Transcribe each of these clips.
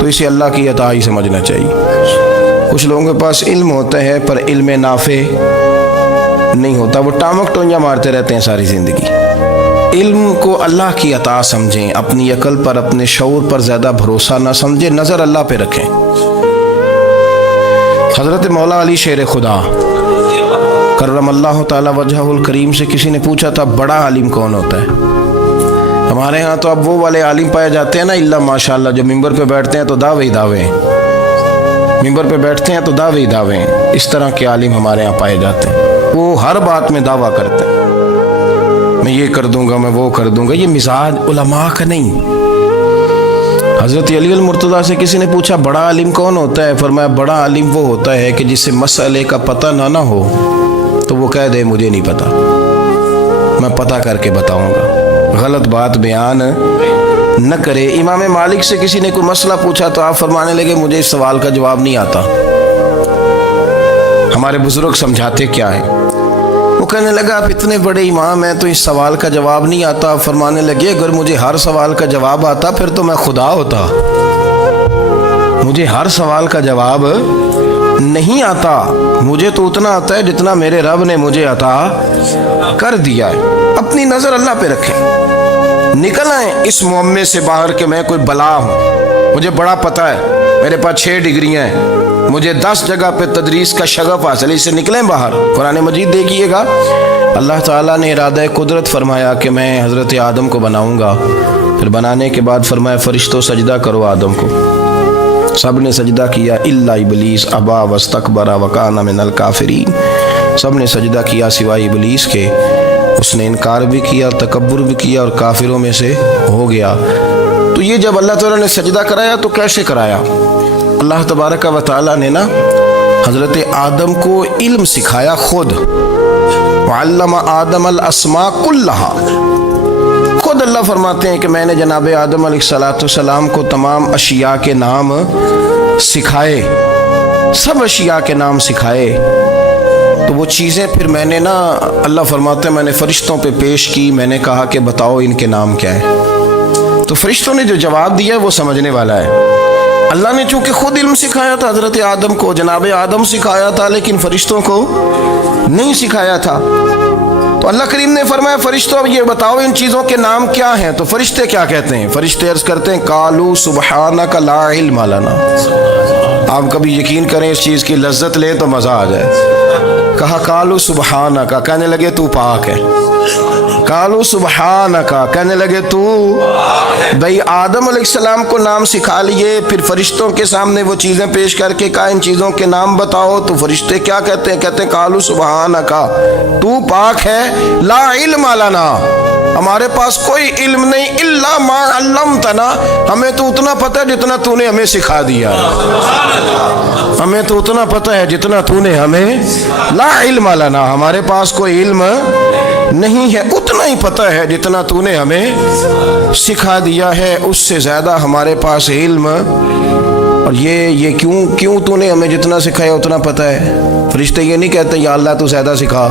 تو اسے اللہ کی عطا ہی سمجھنا چاہیے۔ کچھ لوگوں کے پاس علم ہوتا ہے پر علم نافع نہیں ہوتا، وہ ٹامک ٹونجا مارتے رہتے ہیں ساری زندگی۔ علم کو اللہ کی عطا سمجھیں، اپنی عقل پر اپنے شعور پر زیادہ بھروسہ نہ سمجھیں، نظر اللہ پہ رکھیں۔ حضرت مولا علی شیر خدا کرم اللہ تعالی وجہہ الکریم سے کسی نے پوچھا تھا بڑا عالم کون ہوتا ہے؟ ہمارے ہاں تو اب وہ والے عالم پائے جاتے ہیں نا، اللہ ماشاءاللہ، جو ممبر پہ بیٹھتے ہیں تو دعوے ہی دعوے ہیں، ممبر پہ بیٹھتے ہیں تو دعوے ہی دعوے ہیں۔ اس طرح کے عالم ہمارے ہاں پائے جاتے ہیں، وہ ہر بات میں دعویٰ کرتے ہیں، میں یہ کر دوں گا، میں وہ کر دوں گا۔ یہ مزاج علماء کا نہیں۔ حضرت علی المرتضیٰ سے کسی نے پوچھا بڑا عالم کون ہوتا ہے؟ فرمایا بڑا عالم وہ ہوتا ہے کہ جسے مسئلے کا پتہ نہ ہو تو وہ کہہ دے مجھے نہیں پتا، میں پتہ کر کے بتاؤں گا، غلط بات بیان نہ کرے۔ امام مالک سے کسی نے کوئی مسئلہ پوچھا تو آپ فرمانے لگے مجھے اس سوال کا جواب نہیں آتا، ہمارے بزرگ سمجھاتے کیا ہے؟ وہ کہنے لگا آپ اتنے بڑے امام ہیں تو اس سوال کا جواب نہیں آتا۔ آپ فرمانے لگے اگر مجھے ہر سوال کا جواب آتا پھر تو میں خدا ہوتا، مجھے ہر سوال کا جواب نہیں آتا، مجھے تو اتنا آتا ہے جتنا میرے رب نے مجھے عطا کر دیا ہے۔ اپنی نظر اللہ پہ رکھیں، نکل آئیں اس معمے سے باہر کہ میں کوئی بلا ہوں، مجھے بڑا پتہ ہے، میرے پاس 6 ڈگریاں ہیں، مجھے 10 جگہ پہ تدریس کا شغف حاصل ہے، اس سے نکلیں باہر۔ قرآن مجید دیکھیے گا، اللہ تعالیٰ نے ارادہ قدرت فرمایا کہ میں حضرت آدم کو بناؤں گا، پھر بنانے کے بعد فرمایا فرشتوں سجدہ کرو آدم کو، سب نے سجدہ کیا الا ابلیس ابا واستکبر وکان من الکافرین، سب نے سجدہ کیا سوائے ابلیس کے، اس نے انکار بھی کیا، تکبر بھی کیا اور کافروں میں سے ہو گیا۔ تو یہ جب اللہ تعالیٰ نے سجدہ کرایا تو کیسے کرایا؟ اللہ تبارک و تعالیٰ نے نا حضرت آدم کو علم سکھایا خود، وعلم آدم الاسماء کلہا، خود اللہ فرماتے ہیں کہ میں نے جناب آدم علیہ السلام کو تمام اشیاء کے نام سکھائے، سب اشیاء کے نام سکھائے۔ تو وہ چیزیں پھر میں نے نا، اللہ فرماتے ہیں میں نے فرشتوں پہ پیش کی، میں نے کہا کہ بتاؤ ان کے نام کیا ہے، تو فرشتوں نے جو جواب دیا ہے وہ سمجھنے والا ہے۔ اللہ نے چونکہ خود علم سکھایا تھا حضرت آدم کو، جناب آدم سکھایا تھا، لیکن فرشتوں کو نہیں سکھایا تھا۔ تو اللہ کریم نے فرمایا فرشتوں اب یہ بتاؤ ان چیزوں کے نام کیا ہیں؟ تو فرشتے کیا کہتے ہیں؟ فرشتے عرض کرتے ہیں قالوا سبحانک لا علم لنا۔ آپ کبھی یقین کریں اس چیز کی لذت لیں تو مزہ آ جائے۔ کہا قالوا سبحانک، کہنے لگے تو پاک ہے، قالوا سبحانک، کہنے لگے تو بھئی آدم علیہ السلام کو نام سکھا لیے، پھر فرشتوں کے سامنے وہ چیزیں پیش کر کے کہا ان چیزوں کے نام بتاؤ، تو فرشتے کیا کہتے ہیں؟ کہتے ہیں قالوا سبحانک، تو پاک ہے، لا علم لنا، ہمارے پاس کوئی علم نہیں، الا ما علمتنا، ہمیں تو اتنا پتہ ہے جتنا تو نے ہمیں سکھا دیا، ہمیں تو اتنا پتہ ہے جتنا تو نے ہمیں، لا علم لنا، ہمارے پاس کوئی علم نہیں ہے، اتنا ہی پتہ ہے جتنا تو نے ہمیں سکھا دیا ہے، اس سے زیادہ ہمارے پاس علم، اور یہ کیوں تو نے ہمیں جتنا سکھایا اتنا پتہ ہے۔ فرشتے یہ نہیں کہتے یا اللہ تو زیادہ سکھا،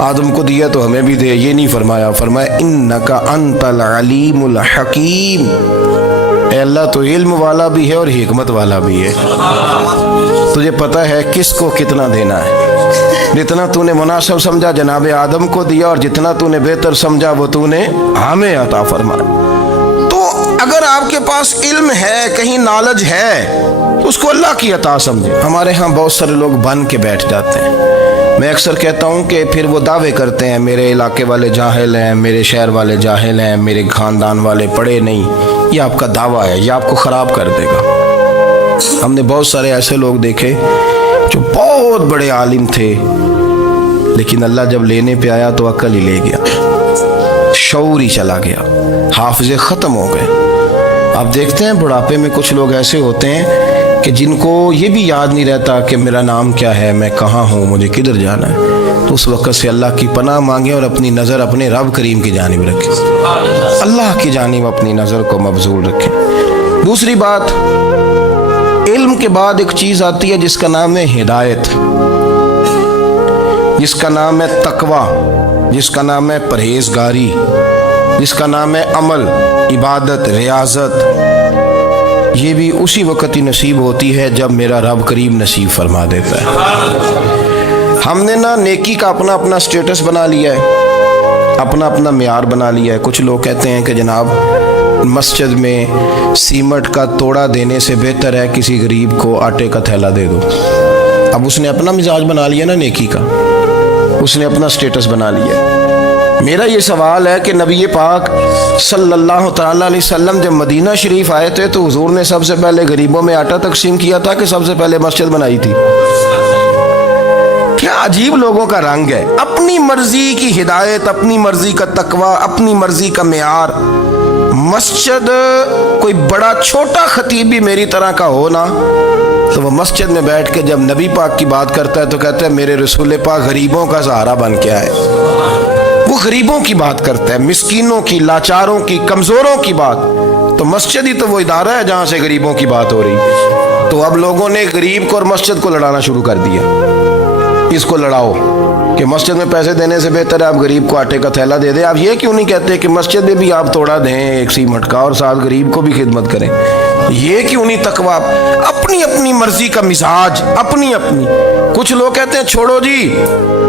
آدم کو دیا تو ہمیں بھی دے، یہ نہیں فرمایا، فرمایا انک انت العلیم الحکیم، اے اللہ تو علم والا بھی ہے اور حکمت والا بھی ہے، تجھے پتہ ہے کس کو کتنا دینا ہے، جتنا تو نے مناسب سمجھا جناب آدم کو دیا، اور جتنا تو نے بہتر سمجھا وہ تو نے ہمیں عطا فرمایا۔ تو اگر آپ کے پاس علم ہے، کہیں نالج ہے، تو اس کو اللہ کی عطا سمجھے۔ ہمارے ہاں بہت سارے لوگ بن کے بیٹھ جاتے ہیں، میں اکثر کہتا ہوں کہ پھر وہ دعوے کرتے ہیں میرے علاقے والے جاہل ہیں، میرے شہر والے جاہل ہیں، میرے خاندان والے پڑھے نہیں، یہ آپ کا دعویٰ ہے، یہ آپ کو خراب کر دے گا۔ ہم نے بہت سارے ایسے لوگ دیکھے جو بہت بڑے عالم تھے، لیکن اللہ جب لینے پہ آیا تو عقل ہی لے گیا، شعور ہی چلا گیا، حافظے ختم ہو گئے۔ آپ دیکھتے ہیں بڑھاپے میں کچھ لوگ ایسے ہوتے ہیں کہ جن کو یہ بھی یاد نہیں رہتا کہ میرا نام کیا ہے، میں کہاں ہوں، مجھے کدھر جانا ہے۔ تو اس وقت سے اللہ کی پناہ مانگیں اور اپنی نظر اپنے رب کریم کی جانب رکھیں، اللہ کی جانب اپنی نظر کو مبذول رکھیں۔ دوسری بات، علم کے بعد ایک چیز آتی ہے جس کا نام ہے ہدایت، جس کا نام ہے تقوی، جس کا نام ہے پرہیزگاری، جس کا نام ہے عمل، عبادت، ریاضت۔ یہ بھی اسی وقت ہی نصیب ہوتی ہے جب میرا رب کریم نصیب فرما دیتا ہے۔ ہم نے نا نیکی کا اپنا اپنا سٹیٹس بنا لیا ہے، اپنا اپنا معیار بنا لیا ہے۔ کچھ لوگ کہتے ہیں کہ جناب مسجد میں سیمنٹ کا توڑا دینے سے بہتر ہے کسی غریب کو آٹے کا تھیلا دے دو۔ اب اس نے اپنا مزاج بنا لیا نا نیکی کا، اس نے اپنا سٹیٹس بنا لیا۔ میرا یہ سوال ہے کہ نبی پاک صلی اللہ تعالیٰ علیہ وسلم جب مدینہ شریف آئے تھے تو حضور نے سب سے پہلے غریبوں میں آٹا تقسیم کیا تھا کہ سب سے پہلے مسجد بنائی تھی؟ کیا عجیب لوگوں کا رنگ ہے، اپنی مرضی کی ہدایت، اپنی مرضی کا تقوی، اپنی مرضی کا معیار۔ مسجد کوئی بڑا چھوٹا خطیب بھی میری طرح کا ہو نا تو وہ مسجد میں بیٹھ کے جب نبی پاک کی بات کرتا ہے تو کہتا ہے میرے رسول پاک غریبوں کا سہارا بن کے آئے۔ وہ غریبوں کی بات کرتا ہے، مسکینوں کی، لاچاروں کی، کمزوروں کی بات۔ تو مسجد ہی تو وہ ادارہ ہے جہاں سے غریبوں کی بات ہو رہی۔ تو اب لوگوں نے غریب کو اور مسجد کو لڑانا شروع کر دیا، اس کو لڑاؤ کہ مسجد میں پیسے دینے سے بہتر ہے آپ غریب کو آٹے کا تھیلا دے دیں۔ آپ یہ کیوں نہیں کہتے کہ مسجد میں بھی آپ توڑا دیں ایک سیمنٹ کا اور ساتھ غریب کو بھی خدمت کریں؟ یہ کیوں نہیں تقویٰ؟ اپنی اپنی مرضی کا مزاج، اپنی اپنی۔ کچھ لوگ کہتے ہیں چھوڑو جی،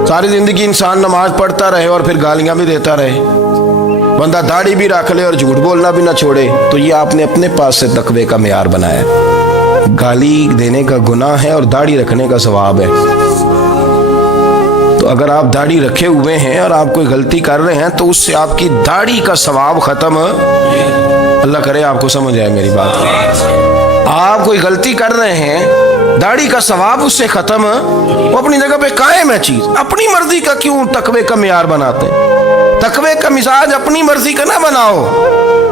ساری زندگی انسان نماز پڑھتا رہے اور پھر گالیاں بھی دیتا رہے، بندہ داڑھی بھی رکھ لے اور جھوٹ بولنا بھی نہ چھوڑے۔ تو یہ آپ نے اپنے پاس سے تقوی کا معیار بنایا ہے۔ گالی دینے کا گناہ ہے اور داڑھی رکھنے کا ثواب ہے۔ تو اگر آپ داڑھی رکھے ہوئے ہیں اور آپ کوئی غلطی کر رہے ہیں تو اس سے آپ کی داڑھی کا ثواب ختم، اللہ کرے آپ کو سمجھ آئے میری بات۔ آپ کوئی غلطی کر رہے ہیں، داڑھی کا ثواب اس سے ختم، وہ اپنی جگہ پہ قائم ہے چیز۔ اپنی مرضی کا کیوں تقوی کا معیار بناتے ہیں؟ تقوی کا مزاج اپنی مرضی کا نہ بناؤ۔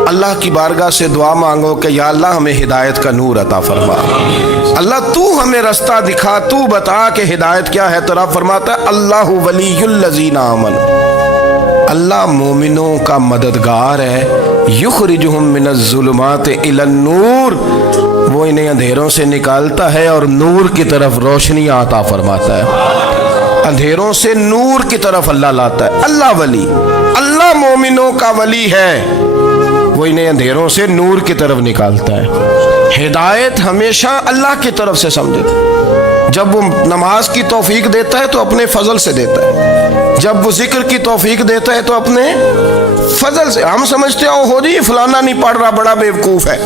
اللہ کی بارگاہ سے دعا مانگو کہ یا اللہ ہمیں ہدایت کا نور عطا فرما، اللہ تو ہمیں رستہ دکھا، تو بتا کہ ہدایت کیا ہے۔ تو رب فرماتا ہے اللہ ولی الذین آمنوا، اللہ مومنوں کا مددگار ہے، یخرجہم من الظلمات الی النور، وہ انہیں اندھیروں سے نکالتا ہے اور نور کی طرف روشنی عطا فرماتا ہے۔ اندھیروں سے نور کی طرف اللہ لاتا ہے۔ اللہ ولی، اللہ مومنوں کا ولی ہے، وہ انہیں اندھیروں سے نور کی طرف نکالتا ہے۔ ہدایت ہمیشہ اللہ کی طرف سے سمجھے۔ جب وہ نماز کی توفیق دیتا ہے تو اپنے فضل سے دیتا ہے، جب وہ ذکر کی توفیق دیتا ہے تو اپنے فضل سے۔ ہم سمجھتے ہو جی فلانا نہیں پڑھ رہا بڑا بیوقوف ہے،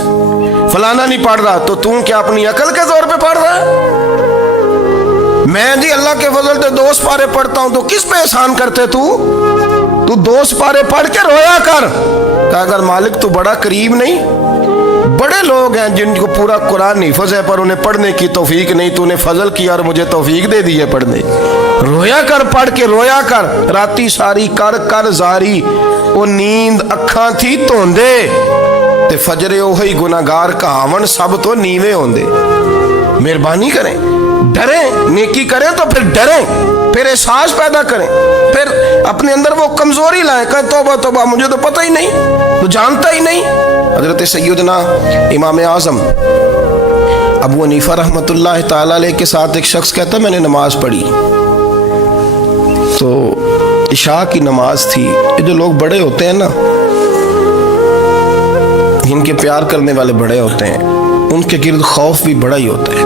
فلانا نہیں پڑھ رہا، تو تم کیا اپنی عقل کے زور پہ پڑھ رہا ہے؟ میں جی اللہ کے فضل سے 2 سپارے پڑھتا ہوں، تو کس پہ احسان کرتے تو 2 سپارے پڑھ کے رویا کر کہ اگر مالک تو بڑا قریب نہیں؟ بڑے لوگ ہیں جن کو پورا قرآن حفظ ہے پر انہیں پڑھنے کی توفیق نہیں، تو انہیں فضل کیا اور مجھے توفیق دے دی ہے پڑھنے۔ رویا کر، پڑھ کے رویا کر، راتی ساری کر کر زاری، وہ نیند اکھاں تھی توندے تے فجرے اوہی گناہگار کہاون سب تو نیوے ہوندے۔ مہربانی کریں، ڈریں، نیکی کریں تو پھر ڈریں، پھر احساس پیدا کریں، پھر اپنے اندر وہ کمزوری لائیں کہ توبہ توبہ مجھے تو پتہ ہی نہیں، تو جانتا ہی نہیں۔ حضرت سیدنا امام اعظم ابو حنیفہ رحمۃ اللہ تعالی علیہ کے ساتھ ایک شخص کہتا میں نے نماز پڑھی، تو عشاء کی نماز تھی۔ یہ جو لوگ بڑے ہوتے ہیں نا، جن کے پیار کرنے والے بڑے ہوتے ہیں، ان کے گرد خوف بھی بڑا ہی ہوتا ہے،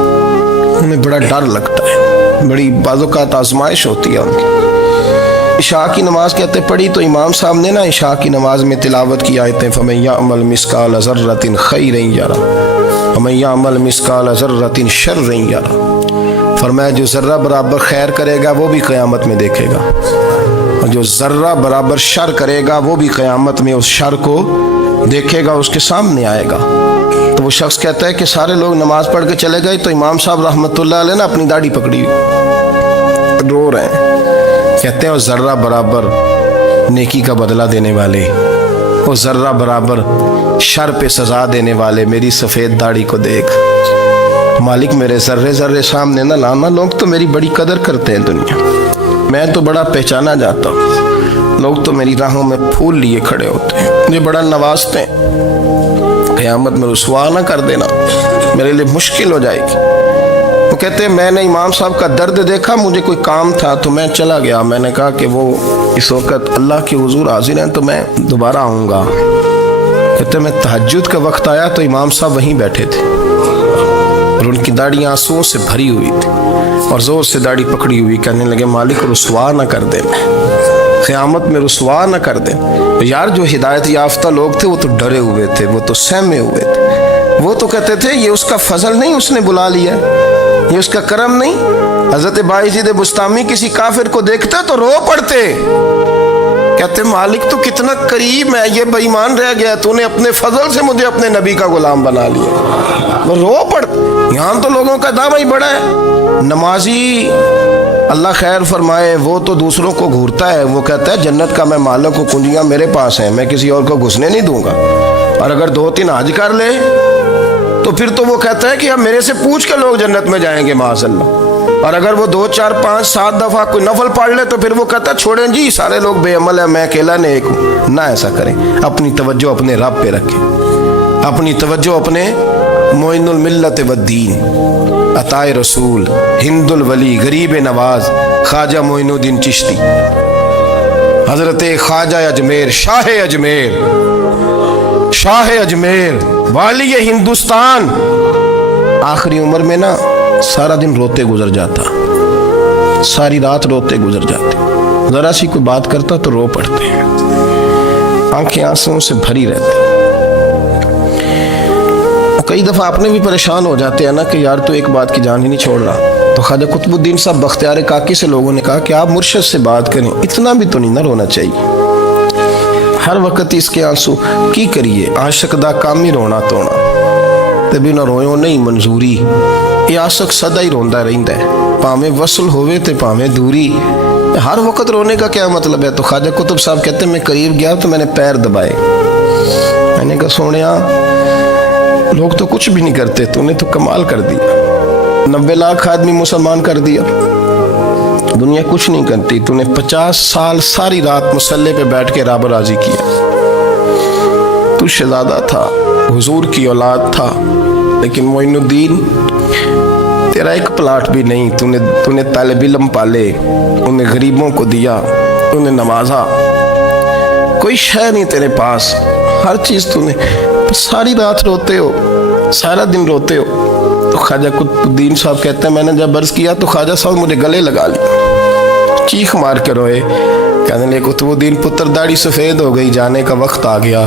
انہیں بڑا ڈر لگتا ہے، بڑی بعض اوقات آزمائش ہوتی ہے ان کی۔ عشاء کی نماز کہتے پڑھی تو امام صاحب نے نا عشاء کی نماز میں تلاوت کی آیتیں فَمَن يَعْمَلْ مِثْقَالَ ذَرَّةٍ خَيْرًا يَرَهُ وَمَن يَعْمَلْ مِثْقَالَ ذَرَّةٍ شَرًّا يَرَهُ، فرمایا جو ذرہ برابر خیر کرے گا وہ بھی قیامت میں دیکھے گا، اور جو ذرہ برابر شر کرے گا وہ بھی قیامت میں اس شر کو دیکھے گا، اس کے سامنے آئے گا۔ تو وہ شخص کہتا ہے کہ سارے لوگ نماز پڑھ کے چلے گئے تو امام صاحب رحمۃ اللہ علیہ نے اپنی داڑھی پکڑی ہوئی، رو رہے ہیں، کہتے ہیں وہ ذرہ برابر نیکی کا بدلہ دینے والے، وہ ذرہ برابر شر پہ سزا دینے والے میری سفید داڑھی کو دیکھ، مالک میرے ذرے ذرے سامنے نہ لانا، لوگ تو میری بڑی قدر کرتے ہیں دنیا، میں تو بڑا پہچانا جاتا ہوں، لوگ تو میری راہوں میں پھول لیے کھڑے ہوتے ہیں، مجھے بڑا نوازتے ہیں، قیامت میں رسوا نہ کر دینا، میرے لیے مشکل ہو جائے گی۔ وہ کہتے ہیں میں نے امام صاحب کا درد دیکھا، مجھے کوئی کام تھا تو میں چلا گیا، میں نے کہا کہ وہ اس وقت اللہ کے حضور حاضر ہیں تو میں دوبارہ آؤں گا، کہتے میں تہجد کا وقت آیا تو امام صاحب وہیں بیٹھے تھے اور ان کی داڑھی آنسوؤں سے بھری ہوئی تھی اور زور سے داڑھی پکڑی ہوئی، کہنے لگے مالک رسوا نہ کر دے، قیامت میں رسوا نہ کر دے۔ یار جو ہدایت یافتہ لوگ تھے وہ تو ڈرے ہوئے تھے، وہ تو سہمے ہوئے تھے، وہ تو کہتے تھے یہ اس کا فضل نہیں، اس نے بلا لیا، یہ اس کا کرم نہیں۔ حضرت بایزید بسطامی کسی کافر کو دیکھتے تو رو پڑتے، کہتے مالک تو کتنا کریم ہے، یہ بے ایمان رہ گیا، تو نے اپنے فضل سے مجھے اپنے نبی کا غلام بنا لیا، وہ رو پڑتے۔ یہاں تو لوگوں کا دعویٰ ہی بڑا ہے۔ نمازی اللہ خیر فرمائے وہ تو دوسروں کو گھورتا ہے، وہ کہتا ہے جنت کا میں مالک ہوں، کنجیاں میرے پاس ہیں، میں کسی اور کو گھسنے نہیں دوں گا، اور اگر 2-3 حج کر لے تو پھر تو وہ کہتا ہے کہ اب میرے سے پوچھ کے لوگ جنت میں جائیں گے معاذ اللہ، اور اگر وہ 2 4 5 7 دفعہ کوئی نفل پڑھ لے تو پھر وہ کہتا ہے چھوڑیں جی سارے لوگ بے عمل ہیں، میں اکیلا نیک ہوں۔ نہ ایسا کریں، اپنی توجہ اپنے رب پہ رکھیں، اپنی توجہ اپنے معین الملت والدین، عطائے رسول، ہند الولی، غریب نواز، خواجہ معین الدین چشتی، حضرت خواجہ اجمیر، شاہ اجمیر، شاہ اجمیر، والی ہندوستان، آخری عمر میں نا سارا دن روتے گزر جاتا، ساری رات روتے گزر جاتے، ذرا سی کوئی بات کرتا تو رو پڑتے ہیں، آنکھیں آنسوؤں سے بھری رہتی۔ کئی دفعہ آپ نے بھی پریشان ہو جاتے ہیں نا کہ یار تو ایک بات کی جان ہی نہیں چھوڑ رہا، تو خواجہ قطب الدین صاحب بختیار کاکی سے لوگوں نے کہا کہ آپ مرشد سے بات کریں، اتنا بھی تو نہیں نہ رونا چاہیے، ہر وقت اس کے آنسو کی کریے، عاشق دا کام ہی رونا تونا، تبھی نہ رویوں نہیں منظوری، یہ عاشق سدا ہی روندا رہندا ہے، پاویں وصل ہوئے تے پاویں دوری، ہر وقت رونے کا کیا مطلب ہے؟ تو خواجہ قطب صاحب کہتے ہیں میں قریب گیا تو میں نے پیر دبائے، میں نے کہا سونیا لوگ تو کچھ بھی نہیں کرتے، تو نے تو کمال کر دیا، 90 لاکھ آدمی مسلمان کر دیا، دنیا کچھ نہیں کرتی، تو نے 50 سال ساری رات مصلے پہ بیٹھ کے رب راضی کیا، تو شہزادہ تھا، حضور کی اولاد تھا، لیکن معین الدین تیرا ایک پلاٹ بھی نہیں، تو نے طالب علم پالے، انہیں غریبوں کو دیا، انہیں نوازا، کوئی شے نہیں تیرے پاس، ہر چیز تو نے، ساری رات روتے ہو، سارا دن روتے ہو۔ تو خواجہ قطب الدین صاحب کہتے ہیں میں نے جب عرض کیا تو خواجہ صاحب مجھے گلے لگا لیا، چیخ مار کے روئے، کہنے لگے قطب الدین پتر داڑھی سفید ہو گئی، جانے کا وقت آ گیا،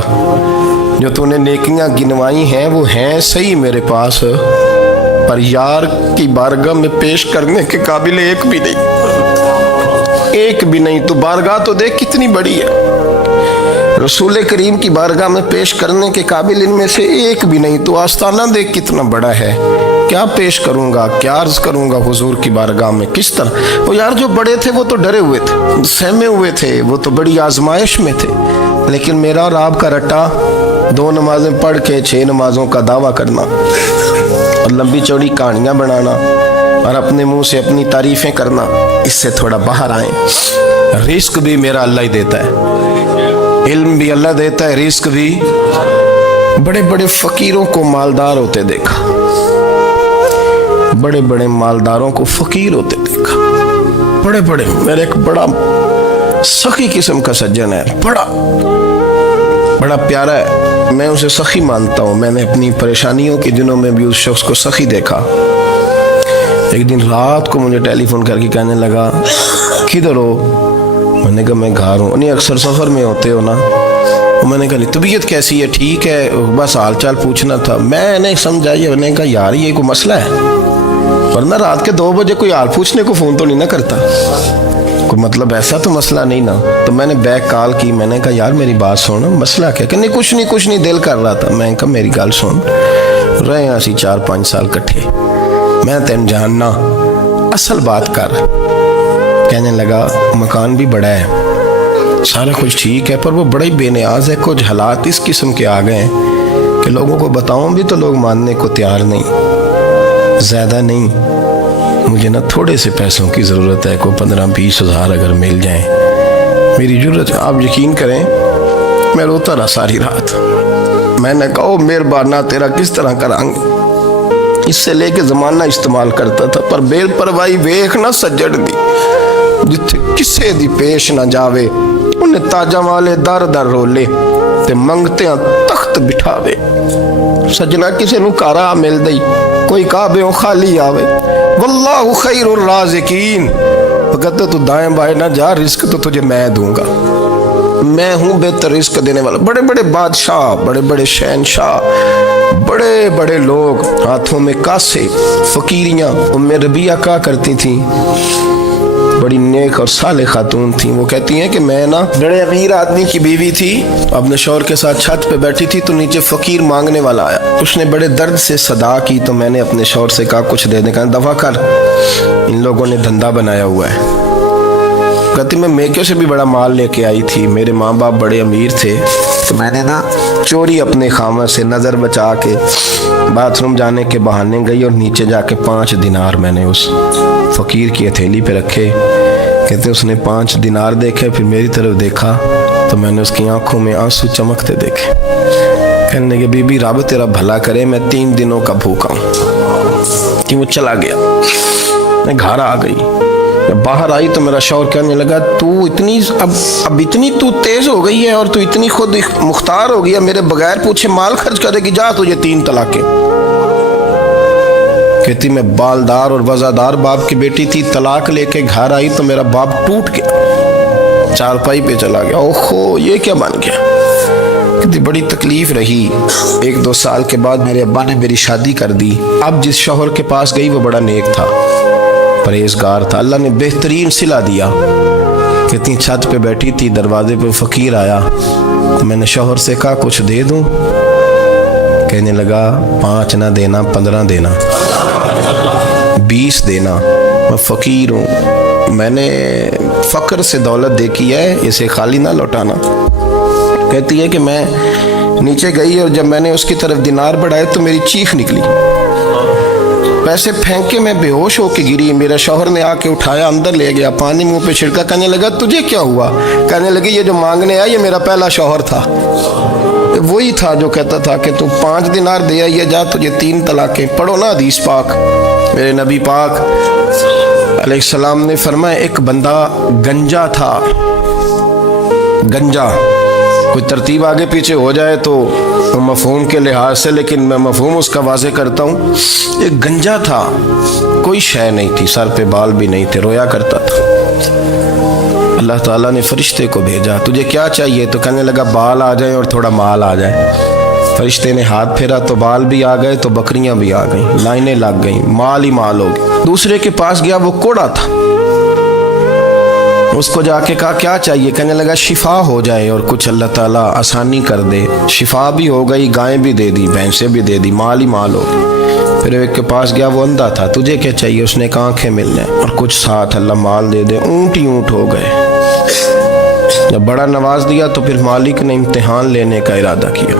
جو تو نے نیکیاں گنوائی ہیں وہ ہیں صحیح میرے پاس، پر یار کی بارگاہ میں پیش کرنے کے قابل ایک بھی نہیں، ایک بھی نہیں، تو بارگاہ تو دیکھ کتنی بڑی ہے، رسول کریم کی بارگاہ میں پیش کرنے کے قابل ان میں سے ایک بھی نہیں، تو آستانہ دیکھ کتنا بڑا ہے، کیا پیش کروں گا، کیا عرض کروں گا حضور کی بارگاہ میں، کس طرح؟ وہ یار جو بڑے تھے وہ تو ڈرے ہوئے تھے، سہمے ہوئے تھے، وہ تو بڑی آزمائش میں تھے، لیکن میرا اور آپ کا رٹا 2 نمازیں پڑھ کے 6 نمازوں کا دعویٰ کرنا اور لمبی چوڑی کہانیاں بنانا اور اپنے منہ سے اپنی تعریفیں کرنا، اس سے تھوڑا باہر آئیں۔ رزق بھی میرا اللہ ہی دیتا ہے، علم بھی اللہ دیتا ہے، رزق بھی۔ بڑے بڑے فقیروں کو مالدار ہوتے دیکھا، بڑے بڑے مالداروں کو فقیر ہوتے دیکھا، بڑے بڑے، میرے ایک بڑا سخی قسم کا سجن ہے، بڑا پیارا ہے، میں اسے سخی مانتا ہوں، میں نے اپنی پریشانیوں کے دنوں میں بھی اس شخص کو سخی دیکھا۔ ایک دن رات کو مجھے ٹیلی فون کر کے کہنے لگا کدھر ہو؟ میں نے کہا میں گھر ہوں۔ نہیں اکثر سفر میں ہوتے ہو نا؟ میں نے کہا طبیعت کیسی ہے؟ ٹھیک ہے، بس حال چال پوچھنا تھا۔ میں نے سمجھائی، میں نے کہا یار یہ کوئی مسئلہ ہے، ورنہ رات کے 2 بجے کوئی حال پوچھنے کو فون تو نہیں نہ کرتا، کوئی مطلب ایسا تو مسئلہ نہیں نا۔ تو میں نے بیک کال کی، میں نے کہا یار میری بات سن، مسئلہ کیا؟ کہ نہیں کچھ نہیں دل کر رہا تھا۔ میں نے کہا میری گل سن، رہے ہیں اسی 4-5 سال کٹھے، میں تین جاننا، اصل بات کر۔ کہنے لگا مکان بھی بڑا ہے، سارا کچھ ٹھیک ہے، پر وہ بڑا ہی بے نیاز ہے، کچھ حالات اس قسم کے آ گئے ہیں کہ لوگوں کو بتاؤں بھی تو لوگ ماننے کو تیار نہیں، زیادہ نہیں، مجھے نا تھوڑے سے پیسوں کی ضرورت ہے، کوئی 15-20 ہزار اگر مل جائیں، میری ضرورت۔ آپ یقین کریں میں روتا رہا ساری رات۔ میں نے کہا مہربانہ تیرا کس طرح کریں گے، اس سے لے کے زمانہ استعمال کرتا تھا، پر بے پرواہی ویکھ نہ سجڑ دی، جتھے کسے دی پیش نہ جاوے انہیں تاجا والے در در رولے تے منگتے ہیں تخت بٹھاوے. سجنا کسی نو کارا مل دئی کوئی کعبے خالی آوے. واللہ خیر الرازقین. اگر تو دائیں بائیں نہ جا رزق تو تجھے میں دوں گا. میں ہوں بہتر رزق دینے والا. بڑے بڑے بادشاہ, بڑے بڑے شہنشاہ, بڑے بڑے لوگ ہاتھوں میں کاسے, فقیریاں. ام ربیعہ کہا کرتی تھیں, بڑی نیک اور صالح خاتون تھیں. وہ کہتی ہیں کہ میں نا بڑے امیر آدمی کی بیوی تھی, اپنے شوہر کے ساتھ چھت پہ بیٹھی تھی تو نیچے فقیر مانگنے والا آیا. اس نے بڑے درد سے صدا کی تو میں نے اپنے شوہر سے کہا کچھ دے دیں. کہا دفع کر, ان لوگوں نے دھندا بنایا ہوا ہے. کہتی میں میکے سے بھی بڑا مال لے کے آئی تھی, میرے ماں باپ بڑے امیر تھے تو میں نے نا چوری اپنے خامہ سے نظر بچا کے باتھ روم جانے کے بہانے گئی اور نیچے جا کے 5 دینار میں نے اس فقیر کی ہتھیلی پہ رکھے. کہتے اس نے 5 دینار دیکھے, پھر میری طرف دیکھا تو میں نے اس کی آنکھوں میں آنسو چمکتے دیکھے. کہنے لگے بی بی رب تیرا بھلا کرے, میں 3 دنوں کا بھوکا ہوں. کہ وہ چلا گیا. میں گھر آ گئی, باہر آئی تو میرا شوہر کہنے لگا تو اتنی اب اتنی تو تیز ہو گئی ہے اور تو اتنی خود مختار ہو گئی ہے, میرے بغیر پوچھے مال خرچ کرے گی, جا تجھے 3 طلاقیں. کہتی میں بالدار اور وزادار باپ کی بیٹی تھی, طلاق لے کے گھر آئی تو میرا باپ ٹوٹ گیا, چارپائی پہ چلا گیا. اوہو یہ کیا بن گیا. کہتی بڑی تکلیف رہی. 1-2 سال کے بعد میرے ابا نے میری شادی کر دی. اب جس شوہر کے پاس گئی وہ بڑا نیک تھا, پرہیزگار تھا, اللہ نے بہترین صلہ دیا. کہتی چھت پہ بیٹھی تھی, دروازے پہ فقیر آیا, میں نے شوہر سے کہا کچھ دے دوں. کہنے لگا 5 نہ دینا, 15 دینا, 20 دینا, میں فقیر ہوں, میں نے فقر سے دولت دیکھی ہے, اسے خالی نہ لوٹانا. کہتی ہے کہ میں نیچے گئی اور جب میں نے اس کی طرف دینار بڑھائے تو میری چیخ نکلی, پیسے پھینک کے میں بے ہوش ہو کے گری. میرا شوہر نے آ کے اٹھایا, اندر لے گیا, پانی منہ پہ چھڑکا. کہنے لگا تجھے کیا ہوا. کہنے لگی یہ جو مانگنے آیا یہ میرا پہلا شوہر تھا, وہی تھا جو کہتا تھا کہ تو 5 دینار دے آئیے, جا تجھے 3 طلاقیں. پڑھو نا حدیث پاک. میرے نبی پاک علیہ السلام نے فرمایا ایک بندہ گنجا تھا. گنجا کوئی ترتیب آگے پیچھے ہو جائے تو مفہوم کے لحاظ سے, لیکن میں مفہوم اس کا واضح کرتا ہوں. ایک گنجا تھا, کوئی شے نہیں تھی, سر پہ بال بھی نہیں تھے, رویا کرتا تھا. اللہ تعالیٰ نے فرشتے کو بھیجا, تجھے کیا چاہیے. تو کہنے لگا بال آ جائیں اور تھوڑا مال آ جائے. فرشتے نے ہاتھ پھیرا تو بال بھی آ گئے تو بکریاں بھی آ گئیں, لائنیں لگ گئیں, مال ہی مال ہو گئے. دوسرے کے پاس گیا, وہ کوڑا تھا, اس کو جا کے کہا کیا چاہیے. کہنے لگا شفا ہو جائے اور کچھ اللہ تعالیٰ آسانی کر دے. شفا بھی ہو گئی, گائیں بھی دے دی, بھینسیں بھی دے دی, مال ہی مال ہو گئی. پھر ایک کے پاس گیا, وہ اندھا تھا, تجھے کیا چاہیے. اس نے کہا آنکھیں ملنے اور کچھ ساتھ اللہ مال دے دے. اونٹ ہی اونٹ ہو گئے. جب بڑا نواز دیا تو پھر مالک نے امتحان لینے کا ارادہ کیا.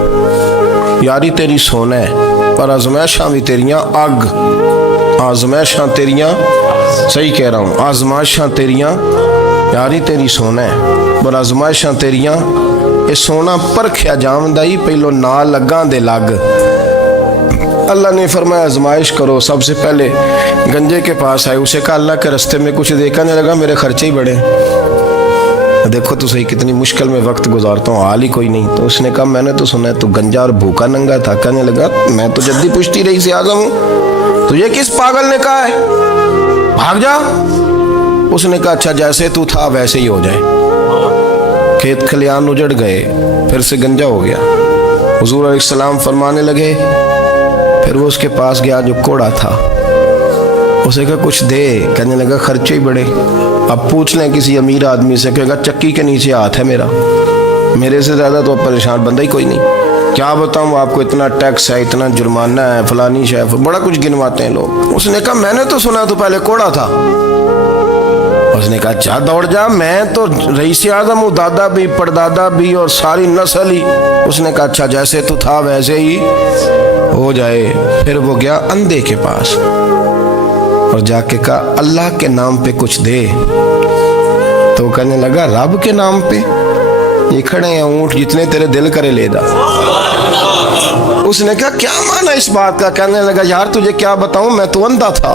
یاری تیری سونا ہے پر آزمائشاں بھی تیریاں اگ. آزمائشاں تیریاں, صحیح کہہ رہا ہوں, آزمائشاں تیریاں, یاری تیری سونا ہے پر آزمائشاں تیریاں. اے سونا پرکھیا جامدائی, پہلو نہ لگاں دے لگ. اللہ نے فرمایا آزمائش کرو. سب سے پہلے گنجے کے پاس آئے, اسے کہا اللہ کے رستے میں کچھ دیکھا نہیں لگا, میرے خرچے ہی بڑے. دیکھو تو صحیح کتنی مشکل میں وقت گزارتا ہوں, حال ہی کوئی نہیں. تو اس نے کہا میں نے تو سنا ہے تو گنجا اور بھوکا ننگا تھا. کہنے لگا میں تو جدی پوچھتی رہی سے اعظم ہوں, تجھے کس پاگل نے کہا ہے بھاگ جا. اس نے کہا اچھا جیسے تو تھا ویسے ہی ہو جائے. کھیت کھلیان اجڑ گئے, پھر سے گنجا ہو گیا. حضور علیہ السلام فرمانے لگے, پھر وہ اس کے پاس گیا جو کوڑا تھا, اسے کہا کچھ دے. کہنے لگا خرچے ہی بڑے. اب پوچھ لیں کسی امیر آدمی سے, کہے گا چکی کے نیچے ہاتھ ہے میرا, میرے سے زیادہ تو پریشان بندہ ہی کوئی نہیں. کیا بتاؤں آپ کو, اتنا ٹیکس ہے, اتنا جرمانہ ہے, فلانی شے, بڑا کچھ گنواتے ہیں لوگ. اس نے کہا میں نے تو سنا تو پہلے کوڑا تھا. اس نے کہا اچھا دوڑ جا, میں تو رئیس اعظم ہوں, دادا بھی پردادا بھی اور ساری نسل ہی. اس نے کہا اچھا جیسے تو تھا ویسے ہی ہو جائے. پھر وہ گیا اندھے کے پاس اور جا کے کہا اللہ کے نام پہ کچھ دے. تو کہنے لگا رب کے نام پہ, یہ کھڑے ہیں اونٹ, جتنے تیرے دل کرے لے جا. اس نے کہا کیا معنی اس بات کا. کہنے لگا یار تجھے کیا بتاؤں, میں تو اندھا تھا,